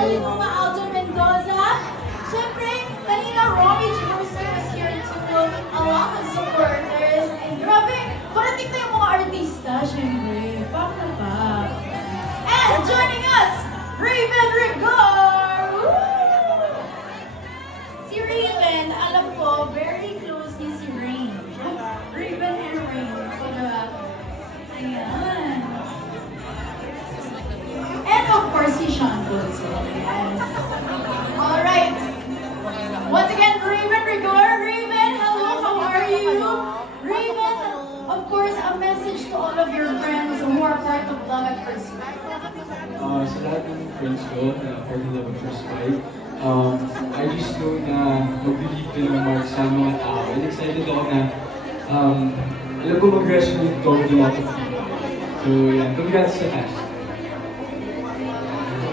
galing mga Aldo Mendoza. Siyempre, kanina Romy Jurser was here too. A lot of supporters. And grabe, parating na yung mga artista, siyempre. Back na back. And joining us, Raven Rigor! Si Raven, alam ko, very close niya si Rain. Raven and Rain. Ayan. And of course, si Shanto as well. Yes. Alright. Once again, Raven Rigor. Raven, hello, how are you? Raven, of course, a message to all of your friends who are part of Love at First Sight. Sa lahat ng friends ko, part of Love at First Sight, I just know na mag-believe din ng Mark sa mga tao. And excited ako na alam ko mag-resonate ko with a lot of people. So yeah, congrats sa cast.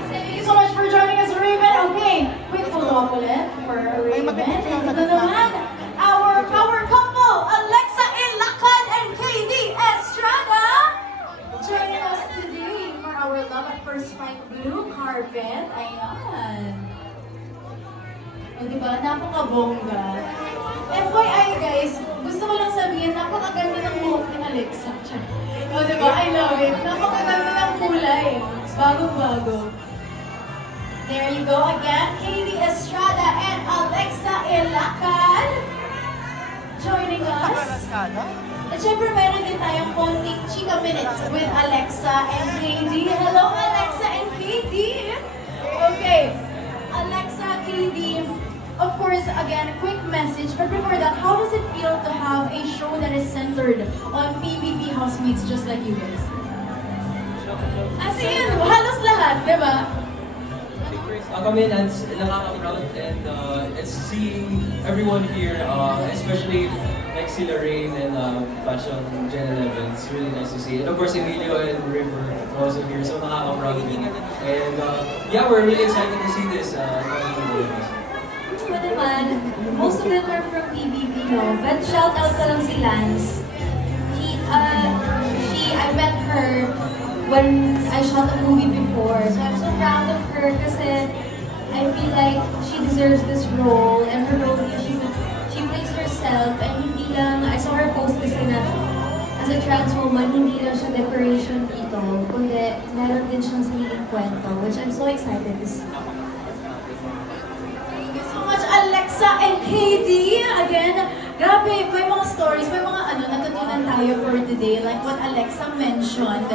Thank you so much for joining us, Raven. Okay, quick follow-up ulit for Raven. Ito naman, our power couple, Alexa Ilacad and KD Estrada, joining us today for our Love at First Sight blue carpet. Ayan. O diba, napaka-bongga. FYI guys, gusto ko lang sabihin, napakaganda ng buhok ni Alexa. O diba, I love it. Napakaganda ng kulay. Bagong-bago. There you go again, KD Estrada and Alexa Ilacad joining us. At syempre, meron din tayong konting chika minutes with Alexa and KD. Hello, Alexa and KD! Okay, Alexa, KD, of course, again, quick message. But before that, how does it feel to have a show that is centered on PBB housemates just like you guys? As in, halos lahat, di ba? Kami, nakaka-proud and it's seeing everyone here, especially like sila Rain and Passion, Gen 11. It's really nice to see. And of course, Emilio and River are also here, so nakaka-proud din. And yeah, we're really excited to see this. Naman, most of them are from PBB, no? But shout out ko lang si Lance. I met her when I shot a movie before. So I'm so proud of her kasi I feel like she deserves this role. And her role here, she plays herself. And hindi lang, I saw her post kasi na as a trans woman, hindi lang siya decoration dito. Kundi meron din siyang sariling kwento, which I'm so excited to see. Alexa and KD, again, grabe, may mga stories, may mga natutunan tayo for today, like what Alexa mentioned.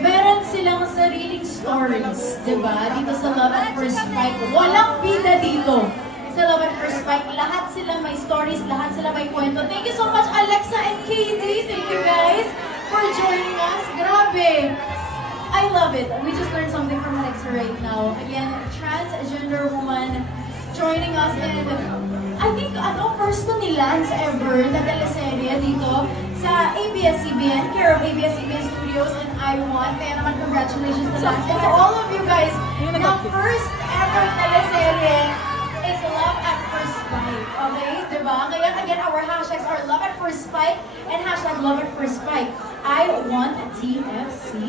Meron silang sariling stories, di ba? Dito sa Love at First Sight. Walang bida dito sa Love at First Sight. Lahat sila may stories, lahat sila may kwento. Thank you so much, Alexa and KD. Thank you guys for joining us. Grabe. I love it. We just learned something from Alexa right now. Again, transgender woman joining us, and I think first to ni Lance ever na teleserye dito sa ABS-CBN, care of ABS-CBN Studios and I1. Kaya naman congratulations to Lance and to all of you guys na first ever teleserye is Love at First Sight. Okay? Diba? Kaya again, our hashtags are Love at First Sight and hashtag Love at First Sight. I want TFC.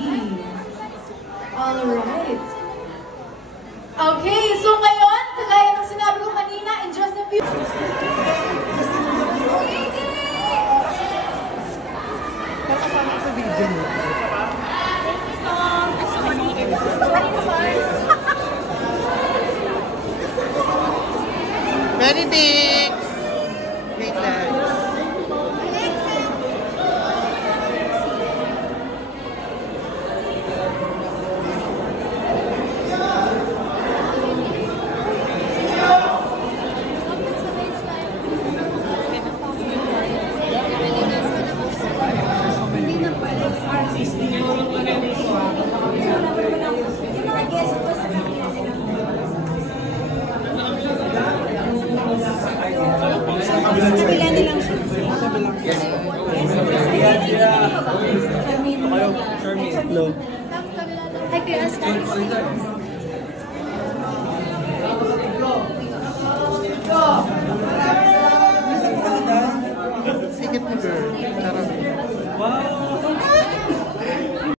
Alright. Okay, so ngayon, kagaya ng sinabi ko kanina, in just a few... Benedict! Wait lang. No. Hi, Kuya Stan. Sige po, girl. Tara. Wow!